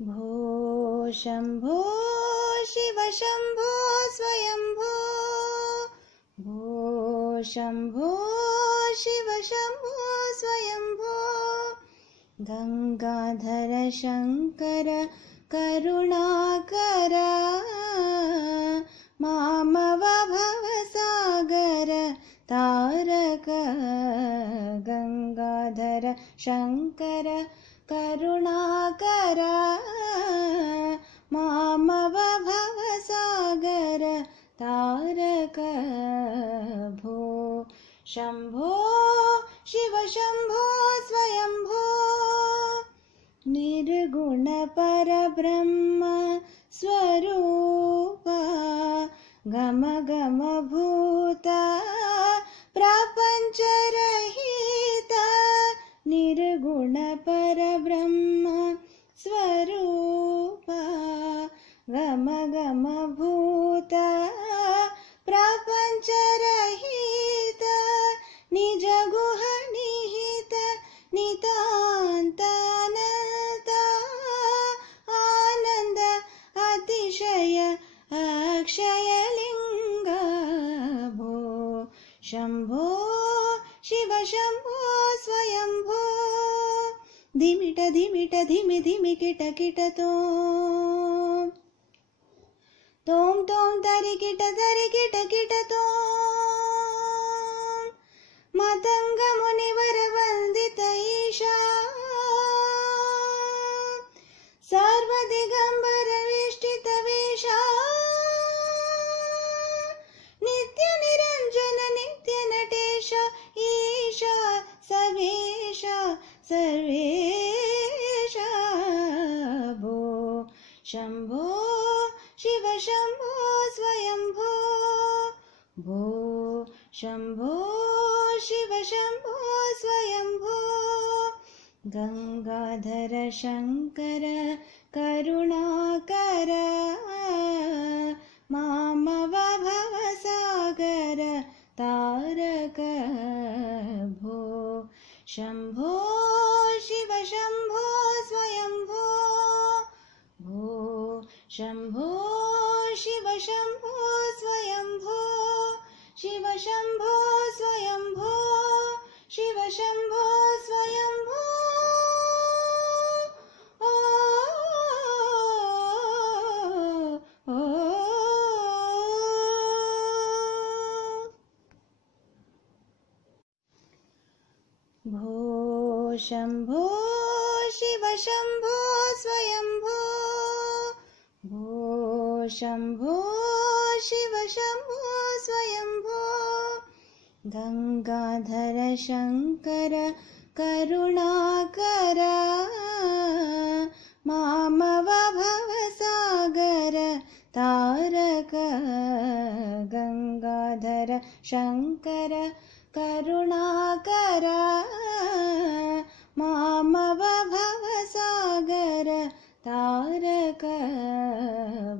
भो शम्भो शिव शम्भो स्वयम्भो भो शम्भो शिव शम्भो स्वयम्भो गंगाधर शंकर करुणाकर मामव भवसागर तारक गंगाधर शंकर करुणाकर मामव भवसागर तारक भो शम्भो शिव शम्भो स्वयम्भो निर्गुण परब्रह्म स्वरूप गम गम भूत प्रपंच रहित निर्गुण परब्रह्म स्वरूप गम गम भूत प्रपंच रहित निज गुह निहित नितांत अनंत आनंद अतिशय अक्षय लिंग भो शम्भो शिव शम्भो स्वयम्भो धिमिट धिमिट धिमि धिमि किट किट तोम तोम तरि किट किट तोम मतंग मुनिवर वंदित ईशा सर्व दिगंबर वेष्टित वेशा नित्य निरंजन नित्य नटेश ईशा सवेश सर्वेश भो शम्भो शिव शम्भो स्वयम्भो भो शम्भो शिव शम्भो स्वयम्भो गंगाधर शंकर करुणाकर मामव भवसागर तारक भो शम्भो शिव शम्भो स्वयम्भो भो शम्भो शिव शम्भो स्वयम्भो शिव शम्भो स्वयम्भो शिव शम्भो स्वयम्भो भो शम्भो शिव शम्भो स्वयम्भो भो शम्भो शिव शम्भो स्वयम्भो गंगाधर शंकर करुणाकर मामव भवसागर तारक गंगाधर शंकर करुणाकर मामव भवसागर तारक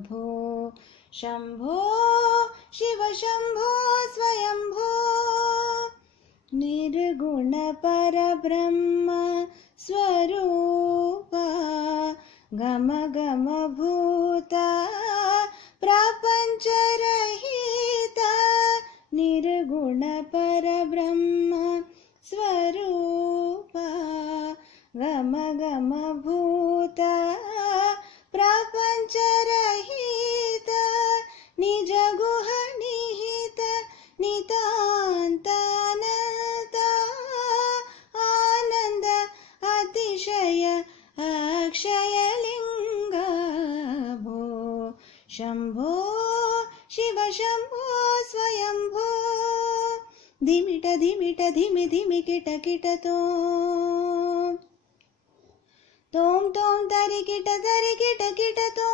भो शम्भो शिव शम्भो स्वयम्भो निर्गुण परब्रह्म स्वरूप गम गम भूत प्रपंच रहित निर्गुण परब्रह्म स्वरूप गम गम भूत प्रपंच रहित निज गुह निहित नितांत अनंत आनंद अतिशय अक्षय लिंग भो शम्भो शिव शम्भो स्वयम्भो धिमिट धिमिट धिमि धिमि किट किट तोम तरि किट तोम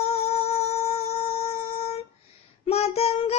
मतंग